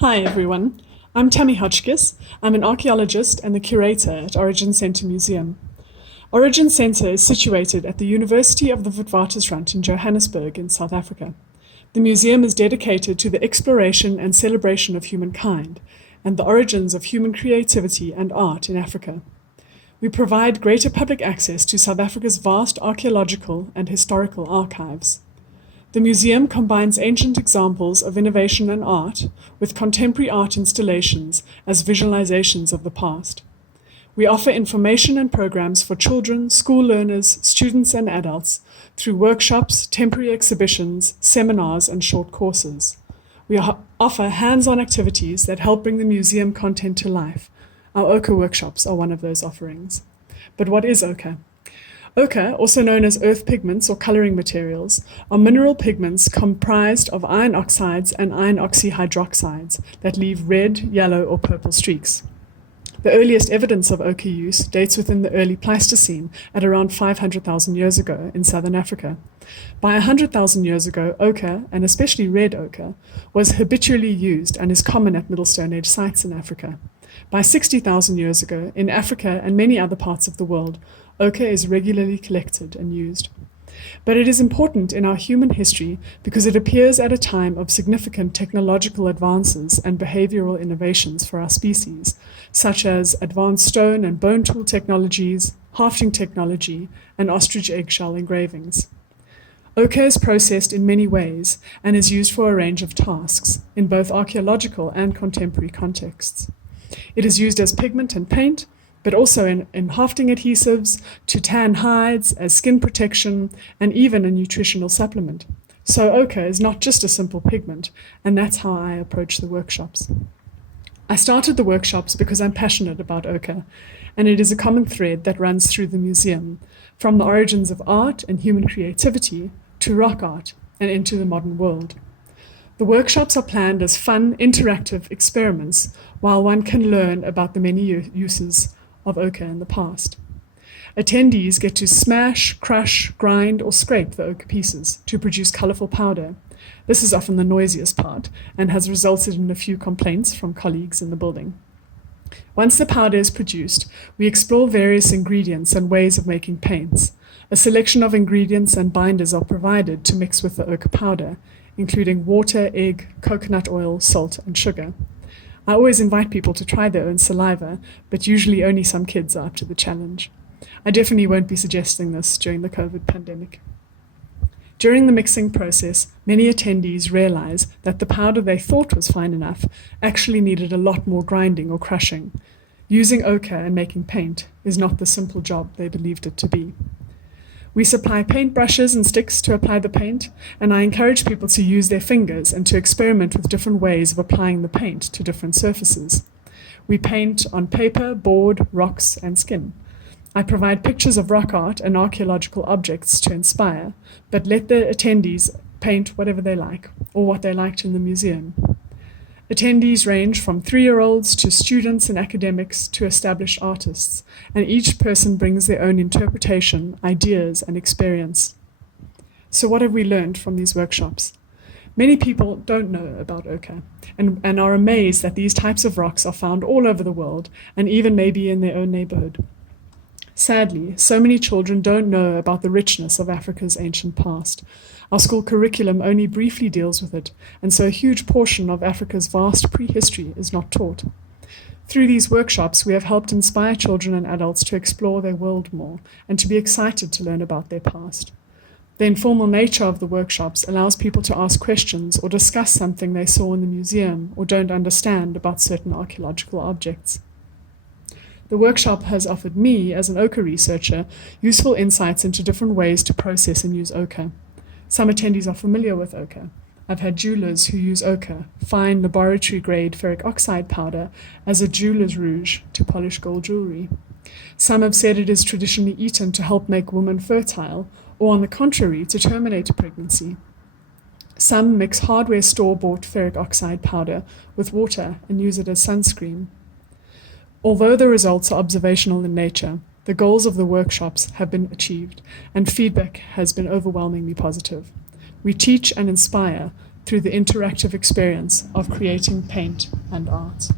Hi everyone, I'm Tammy Hotchkiss. I'm an archaeologist and the curator at Origin Centre Museum. Origin Centre is situated at the University of the Witwatersrand in Johannesburg in South Africa. The museum is dedicated to the exploration and celebration of humankind and the origins of human creativity and art in Africa. We provide greater public access to South Africa's vast archaeological and historical archives. The museum combines ancient examples of innovation and art with contemporary art installations as visualizations of the past. We offer information and programs for children, school learners, students, and adults through workshops, temporary exhibitions, seminars, and short courses. We offer hands-on activities that help bring the museum content to life. Our ochre workshops are one of those offerings. But what is ochre? Ochre, also known as earth pigments or coloring materials, are mineral pigments comprised of iron oxides and iron oxyhydroxides that leave red, yellow, or purple streaks. The earliest evidence of ochre use dates within the early Pleistocene at around 500,000 years ago in southern Africa. By 100,000 years ago, ochre, and especially red ochre, was habitually used and is common at Middle Stone Age sites in Africa. By 60,000 years ago, in Africa and many other parts of the world, ochre is regularly collected and used. But it is important in our human history because it appears at a time of significant technological advances and behavioral innovations for our species, such as advanced stone and bone tool technologies, hafting technology, and ostrich eggshell engravings. Ochre is processed in many ways and is used for a range of tasks in both archaeological and contemporary contexts. It is used as pigment and paint, but also in hafting adhesives, to tan hides, as skin protection, and even a nutritional supplement. So ochre is not just a simple pigment, and that's how I approach the workshops. I started the workshops because I'm passionate about ochre, and it is a common thread that runs through the museum, from the origins of art and human creativity to rock art and into the modern world. The workshops are planned as fun, interactive experiments, while one can learn about the many uses of ochre in the past. Attendees get to smash, crush, grind, or scrape the ochre pieces to produce colorful powder. This is often the noisiest part and has resulted in a few complaints from colleagues in the building. Once the powder is produced, we explore various ingredients and ways of making paints. A selection of ingredients and binders are provided to mix with the ochre powder, including water, egg, coconut oil, salt, and sugar. I always invite people to try their own saliva, but usually only some kids are up to the challenge. I definitely won't be suggesting this during the COVID pandemic. During the mixing process, many attendees realize that the powder they thought was fine enough actually needed a lot more grinding or crushing. Using ochre and making paint is not the simple job they believed it to be. We supply paint brushes and sticks to apply the paint, and I encourage people to use their fingers and to experiment with different ways of applying the paint to different surfaces. We paint on paper, board, rocks, and skin. I provide pictures of rock art and archaeological objects to inspire, but let the attendees paint whatever they like, or what they liked in the museum. Attendees range from 3-year-olds to students and academics to established artists, and each person brings their own interpretation, ideas, and experience. So what have we learned from these workshops? Many people don't know about ochre and are amazed that these types of rocks are found all over the world and even maybe in their own neighborhood. Sadly, so many children don't know about the richness of Africa's ancient past. Our school curriculum only briefly deals with it, and so a huge portion of Africa's vast prehistory is not taught. Through these workshops, we have helped inspire children and adults to explore their world more and to be excited to learn about their past. The informal nature of the workshops allows people to ask questions or discuss something they saw in the museum or don't understand about certain archaeological objects. The workshop has offered me, as an ochre researcher, useful insights into different ways to process and use ochre. Some attendees are familiar with ochre. I've had jewelers who use ochre, fine laboratory-grade ferric oxide powder, as a jeweler's rouge to polish gold jewelry. Some have said it is traditionally eaten to help make women fertile, or on the contrary, to terminate a pregnancy. Some mix hardware store-bought ferric oxide powder with water and use it as sunscreen. Although the results are observational in nature, the goals of the workshops have been achieved, and feedback has been overwhelmingly positive. We teach and inspire through the interactive experience of creating paint and art.